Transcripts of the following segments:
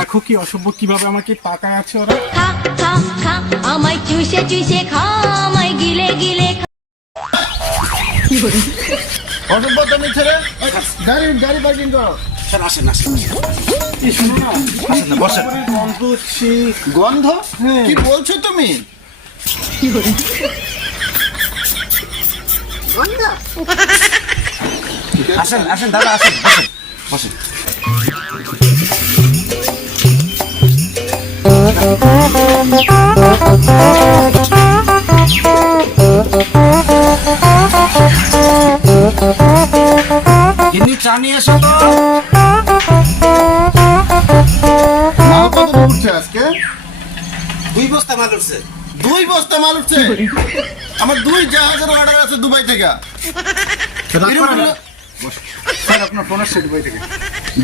দেখো কি অসভ্য কীভাবে আমাকে তাকায় আছে ওরা। খা খা খা আমায় চুষে চুষে খা আমায় গিলে গিলে খা। অসভ্য তুমি ছেড়ে গাড়ি গাড়ি পার্কিং করো। আসেন আসেন আসেন। না, বসেন। গন্ধ? হ্যাঁ। কি বলছো তুমি? আসেন আসেন দাদা আসেন বসেন বসেন। ইনি চা নিয়ে এসো তো। উঠছে আজকে? দুই বস্তা মাল উঠছে। দুই বস্তা মাল উঠছে? আমার দুই জাহাজের অর্ডার আছে দুবাই থেকে। আপনার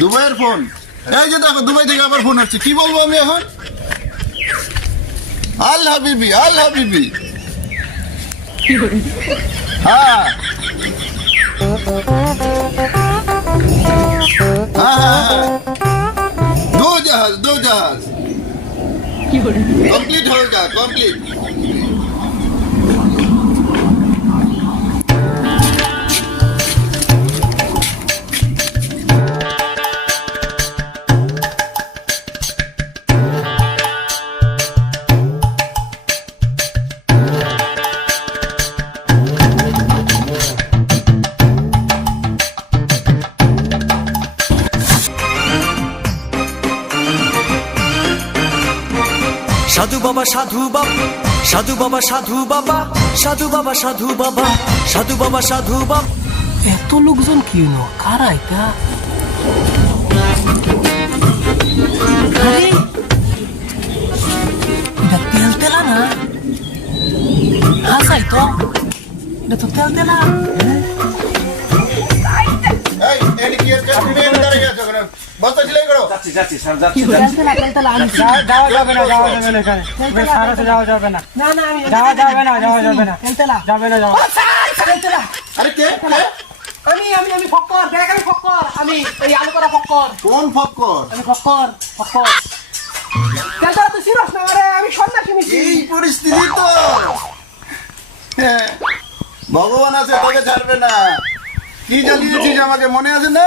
দুবাইয়ের ফোন এই যে দেখো দুবাই থেকে আবার ফোন আসছে। কি বলব আমি এখন? আল হাবিবি আল হাবিবি। হ্যাঁ হ্যাঁ হ্যাঁ।, হ্যাঁ। দু জাহাজ দু জাহাজ। কমপ্লিট হয়ে যা কমপ্লিট বাবা সাধু বাবা সাধু বাবা সাধু বাবা সাধু বাবা সাধু বাবা সাধু বাবা সাধু বাবা। এত লোকজন কি হলো? কারা এটা? আরে এটা তেল তেলা না? হাসাই তো। এটা তো তেল তেলা। বস্তা করো যাচ্ছি যাচ্ছি স্যার যাচ্ছি যাওয়া যাবে না যাওয়া যাবে না এখানে। সারাতে যাওয়া যাবে না। না না আমি যাওয়া যাবে না যাওয়া যাবে না। যাবে না যাওয়া আরে কে? কে? আমি আমি আমি ফক্কর দেখ আমি ফক্কর। আমি এই আলু করা ফক্কর। কোন ফক্কর? আমি ফক্কর ফক্কর। তুই সিরিয়াস না আরে আমি সন্ন্যাসী নিছি। এই পরিস্থিতি তো। হ্যাঁ, ভগবান আছে তোকে ছাড়বে না। কি জানিয়েছিস আমাকে? মনে আছে না?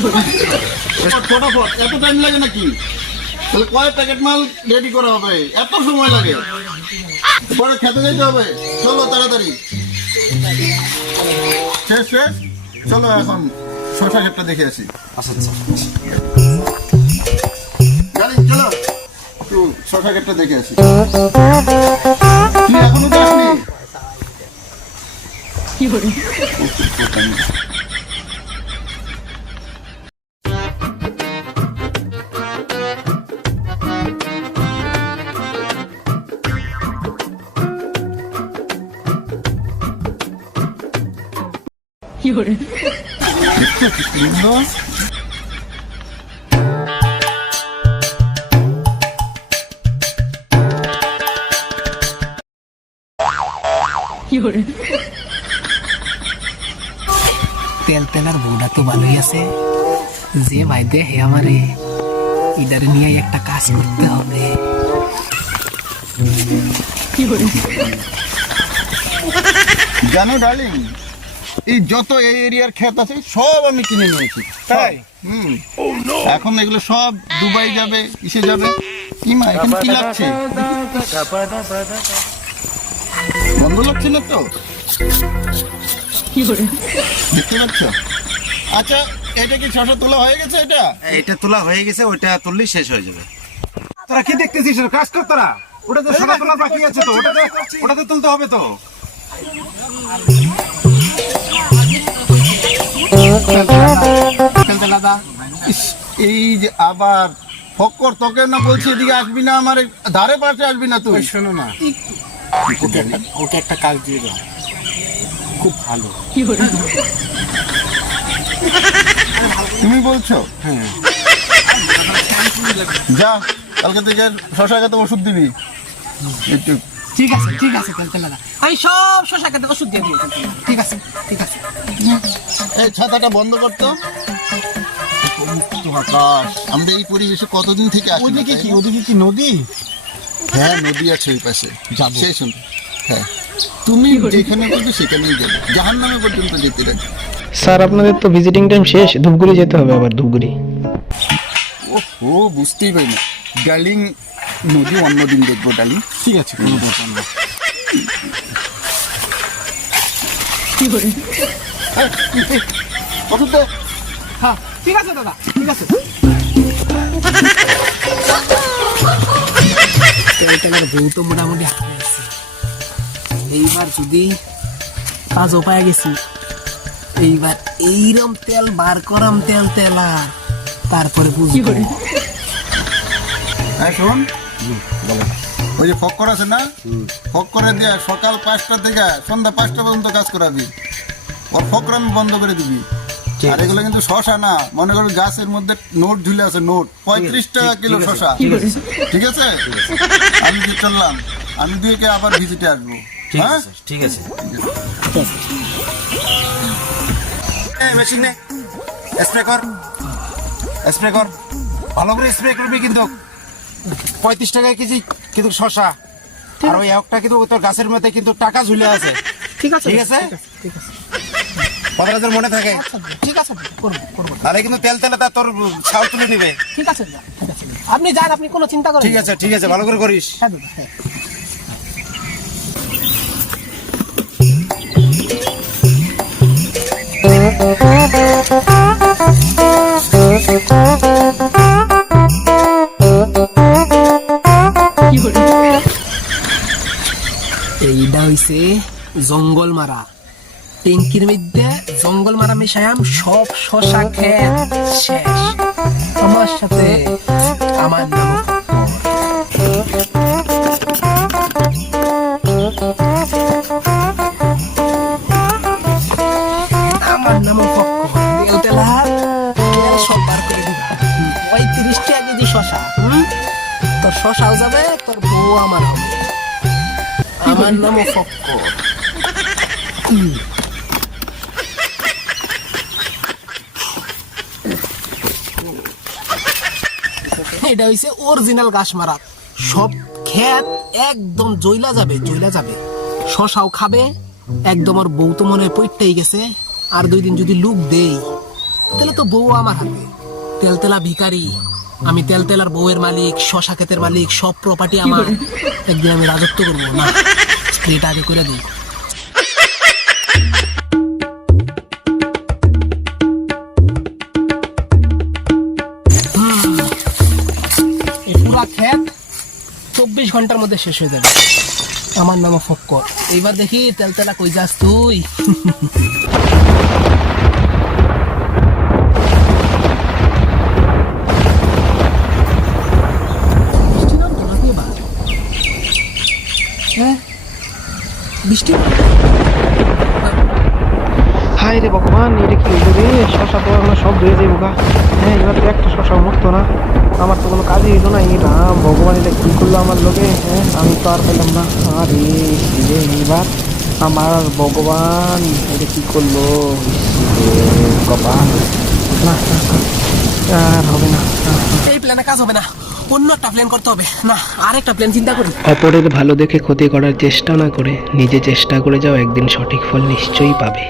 ফটাফট এত টাইম লাগে নাকি তাহলে কয় প্যাকেট মাল রেডি করা হবে এত সময় লাগে পরে খেতে যেতে হবে চলো তাড়াতাড়ি শেষ শেষ চলো এখন শশা ক্ষেতটা দেখে আসি গাড়ি চলো একটু শশা ক্ষেতটা দেখে আসি তুই এখনও যাসনি কি সুন্দর তেল তেলার বউটা তো ভালোই আছে। যে ভাই দে হে আমারে ইদারে নিয়ে একটা কাজ করতে হবে। জানো ডার্লিং এই যত এই এরিয়ার ক্ষেত আছে সব আমি কিনে নিয়েছি। তাই? হুম। এখন এগুলো সব দুবাই যাবে ইসে যাবে। কি মা এখানে কি লাগছে? বন্ধ লাগছে না তো? দেখতে পাচ্ছ? আচ্ছা এটা কি ছশো তোলা হয়ে গেছে এটা? এটা তোলা হয়ে গেছে ওইটা তুললেই শেষ হয়ে যাবে। তোরা কি দেখতেছিস কাজ কর তোরা। ওটাতে সাদা তোলা বাকি আছে তো ওটাতে ওটাতে তুলতে হবে তো। এই যে আবার ফক্কর তোকে না বলছি এদিকে আসবি না আমার ধারে পাশে আসবি না তুই? শোনো না। ওকে একটা ওকে একটা কাজ দিয়ে দাও। খুব ভালো। তুমি বলছো? হ্যাঁ। যা কালকে থেকে শশা খেতে ওষুধ দিবি। একটু ঠিক আছে ঠিক আছে তেলতেলাদা আমি সব শশা খেতে ওষুধ দিয়ে দিই। ঠিক আছে ঠিক আছে। এই ছাতাটা বন্ধ করতো মুক্ত আকাশ। আমাদের এই পরিবেশে কতদিন থেকে আসি না, ওদিকে কি? ওদিকে কি নদী? হ্যাঁ নদী আছে ওই পাশে। সেই শুন হ্যাঁ। তুমি যেখানে বলবে সেখানেই যাবে। জাহান নামে পর্যন্ত যেতে রাখবে স্যার আপনাদের তো ভিজিটিং টাইম শেষ। ধূপগুড়ি যেতে হবে আবার ধূপগুড়ি। ও ও বুঝতেই পারি না। ডার্লিং নদী অন্যদিন দেখব ডার্লিং ঠিক আছে কোনো ব্যাপার না। ওষুধ দে। হ্যাঁ ঠিক আছে দাদা ঠিক আছে। বউ তো মোটামুটি এইবার যদি কাজও পায় গেছি এইবার এইরম তেল বার করাম তেল তেলা তারপরে বুঝব। হ্যাঁ ওই যে ফক্কর আছে না? ফক্করে দিয়ে সকাল পাঁচটা থেকে সন্ধ্যা পাঁচটা পর্যন্ত কাজ করাবি। ওর ফক্কর আমি বন্ধ করে দিবি। আর এগুলো কিন্তু শশা না। মনে করো গাছের মধ্যে নোট ঝুলে আছে নোট। পঁয়ত্রিশ টাকা কিলো শশা। ঠিক আছে। আমি যে চললাম? আমি দুইকে আবার ভিজিটে আসব। ঠিক হ্যাঁ? আছে ঠিক আছে। মেশিন নে। স্প্রে কর। স্প্রে কর। ভালো করে স্প্রে করবি কিন্তু। পঁয়ত্রিশ টাকায় কেজি কিন্তু শশা। আর ওই একটা কিন্তু তোর গাছের মধ্যে কিন্তু টাকা ঝুলে আছে। ঠিক আছে ঠিক আছে? ঠিক আছে কথাটা তোর মনে থাকে? ঠিক আছে করব করব। কিন্তু তেল তেলে তা তোর ছাউ তুলে নিবে। ঠিক আছে ঠিক আছে আপনি যান আপনি কোনো চিন্তা করেন ঠিক আছে ঠিক আছে ভালো করে করিস। হ্যাঁ হ্যাঁ। জঙ্গল মারা ট্যাঙ্কির মধ্যে জঙ্গল মারা মিশায়াম সব শশা খেত, শেষ। আমার সাথে আমার নাম আমার নাম শশা? তোর শশাও যাবে, তোর বউ আমার হবে আমার নাম ফক্কর এটা হইছে অরিজিনাল গাছ মারা সব ক্ষেত একদম জইলা যাবে জইলা যাবে। শশাও খাবে একদম আর বউ তো মনে হয় পইটাই গেছে। আর দুই দিন যদি লুক দেই তাহলে তো বউ আমার হাতে। তেলতেলা ভিখারি আমি তেলতেলার বউয়ের মালিক শশা ক্ষেতের মালিক সব প্রপার্টি আমার। একদিন আমি রাজত্ব করব না স্প্রেটা আগে করে দিই। চব্বিশ ঘণ্টার মধ্যে শেষ হয়ে যাবে। আমার নাম ফক্কর। এইবার দেখি তেল তেলা কই যাস তুই? বৃষ্টি নামতো নাকি এবার? হ্যাঁ বৃষ্টি হাই রে ভগবান এটা কি হইল রে? শশা তো আমরা সব ধুয়ে যাইব গা। হ্যাঁ এবার তো একটা শশা মুক্ত না। আমার তো কোনো কাজই হইল না রাম ভগবান এটা কি করল আমার লোকে? হ্যাঁ আমি তো আর পেলাম না। আরে রে এইবার আমার ভগবান এটা কি করল? কপাল। না আর হবে না। এই প্ল্যানে কাজ হবে না। অন্য একটা প্ল্যান করতে হবে। না আরেকটা প্ল্যান চিন্তা করি। অপরের ভালো দেখে ক্ষতি করার চেষ্টা না করে নিজে চেষ্টা করে যাও একদিন সঠিক ফল নিশ্চয়ই পাবে।